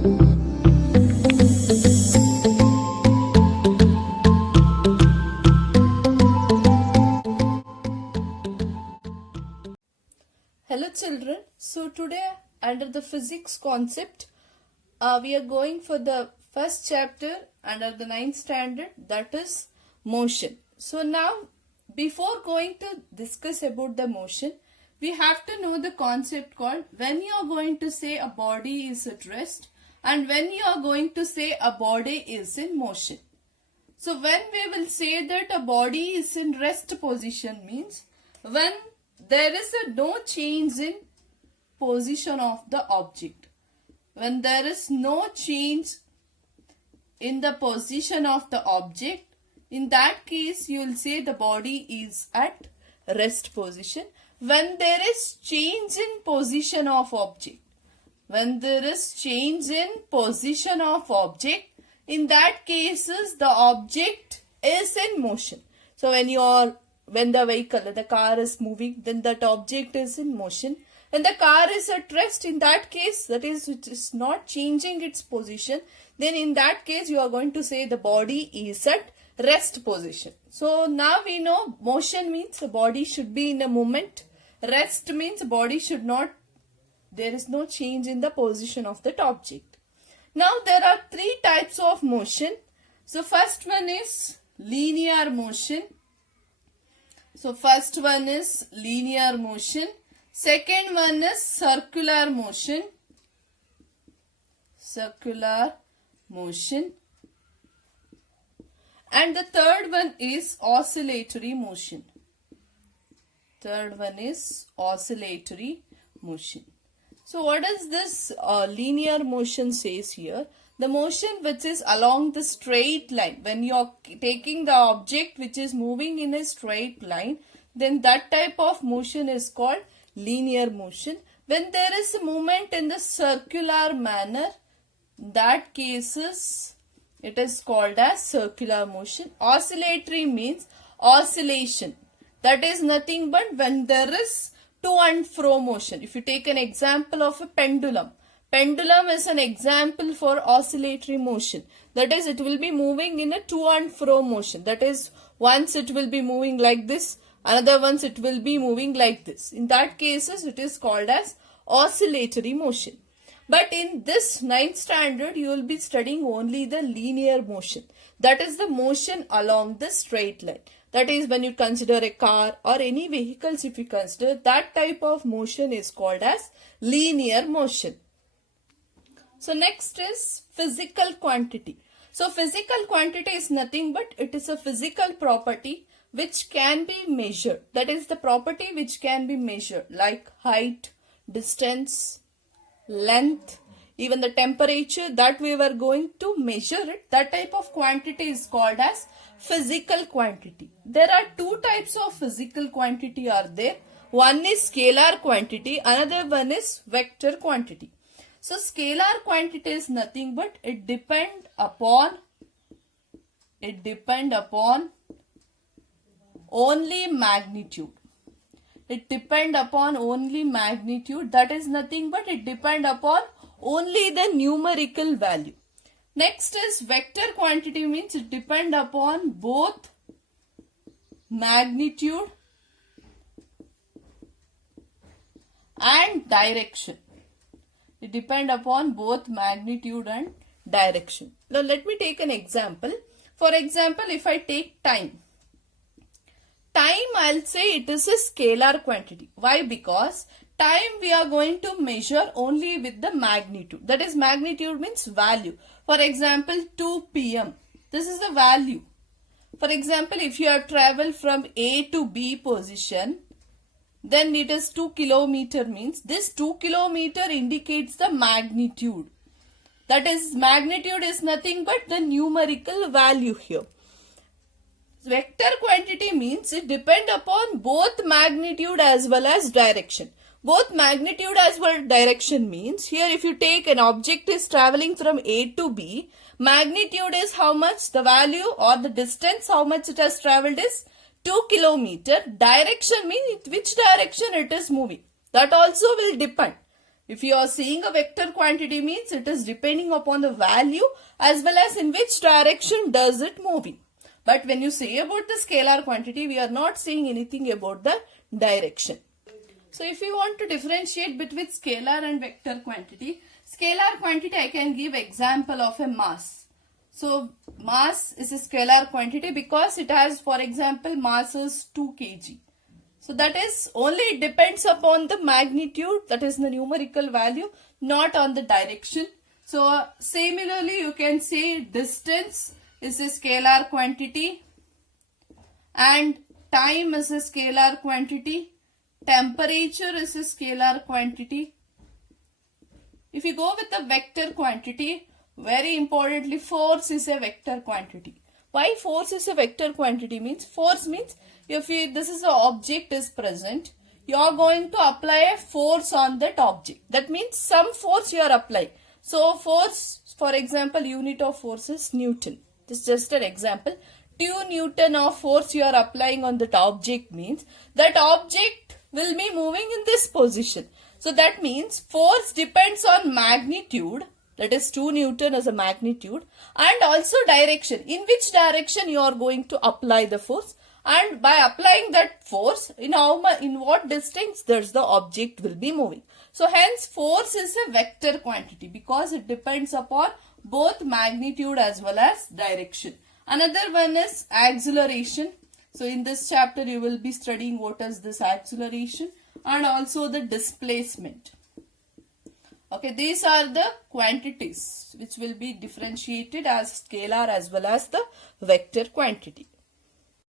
Hello children, so today under the physics concept we are going for the first chapter under the 9th standard, that is motion. So now before going to discuss about the motion, we have to know the concept called when you are going to say a body is at rest and when you are going to say a body is in motion. So when we will say that a body is in rest position means when there is no change in position of the object. When there is no change in the position of the object, in that case you will say the body is at rest position. When there is change in position of object, when there is change in position of object, in that cases the object is in motion. So when the vehicle, the car is moving, then that object is in motion. When the car is at rest, in that case, that is, it is not changing its position, then in that case you are going to say the body is at rest position. So now we know motion means the body should be in a movement. Rest means the body should not, there is no change in the position of that object. Now there are three types of motion. So first one is linear motion. So first one is linear motion. Second one is circular motion. Circular motion. And the third one is oscillatory motion. Third one is oscillatory motion. So what does this linear motion says here? The motion which is along the straight line. When you are taking the object which is moving in a straight line, then that type of motion is called linear motion. When there is a movement in the circular manner, that cases it is called as circular motion. Oscillatory means oscillation. That is nothing but when there is to and fro motion. If you take an example of a pendulum, pendulum is an example for oscillatory motion. That is, it will be moving in a to and fro motion. That is, once it will be moving like this, another once it will be moving like this. In that cases, it is called as oscillatory motion. But in this 9th standard, you will be studying only the linear motion. That is the motion along the straight line. That is, when you consider a car or any vehicles, if you consider, that type of motion is called as linear motion. So next is physical quantity. So physical quantity is nothing but it is a physical property which can be measured. That is the property which can be measured, like height, distance, length, even the temperature that we were going to measure it. That type of quantity is called as physical quantity. There are two types of physical quantity are there. One is scalar quantity, another one is vector quantity. So scalar quantity is nothing but it depend upon only magnitude. It depend upon only magnitude. That is nothing but it depend upon only the numerical value. Next is vector quantity, means it depend upon both magnitude and direction. It depend upon both magnitude and direction. Now let me take an example. For example, if I take time. Time, I'll say it is a scalar quantity. Why? Because time we are going to measure only with the magnitude. That is, magnitude means value. For example, 2 p.m. This is the value. For example, if you have traveled from A to B position, then it is 2 kilometer means this 2 kilometer indicates the magnitude. That is, magnitude is nothing but the numerical value here. Vector quantity means it depends upon both magnitude as well as direction. Both magnitude as well as direction means here if you take an object is traveling from A to B, magnitude is how much the value or the distance how much it has traveled is 2 kilometer. Direction means which direction it is moving. That also will depend. If you are saying a vector quantity means it is depending upon the value as well as in which direction does it moving. But when you say about the scalar quantity, we are not saying anything about the direction. So if you want to differentiate between scalar and vector quantity, scalar quantity I can give example of a mass. So mass is a scalar quantity because it has, for example, mass is 2 kg. So that is only depends upon the magnitude, that is the numerical value, not on the direction. So similarly you can say distance is a scalar quantity and time is a scalar quantity, temperature is a scalar quantity. If you go with the vector quantity, very importantly, force is a vector quantity. Why force is a vector quantity means? Force means if this is an object is present, you are going to apply a force on that object. That means some force you are applying. So force, for example, unit of force is Newton. This is just an example. 2 Newton of force you are applying on that object means that object will be moving in this position. So that means force depends on magnitude, that is 2 Newton as a magnitude, and also direction. In which direction you are going to apply the force, and by applying that force, in what distance there's the object will be moving. So hence force is a vector quantity because it depends upon both magnitude as well as direction. Another one is acceleration. So in this chapter you will be studying what is this acceleration and also the displacement. Okay, these are the quantities which will be differentiated as scalar as well as the vector quantity.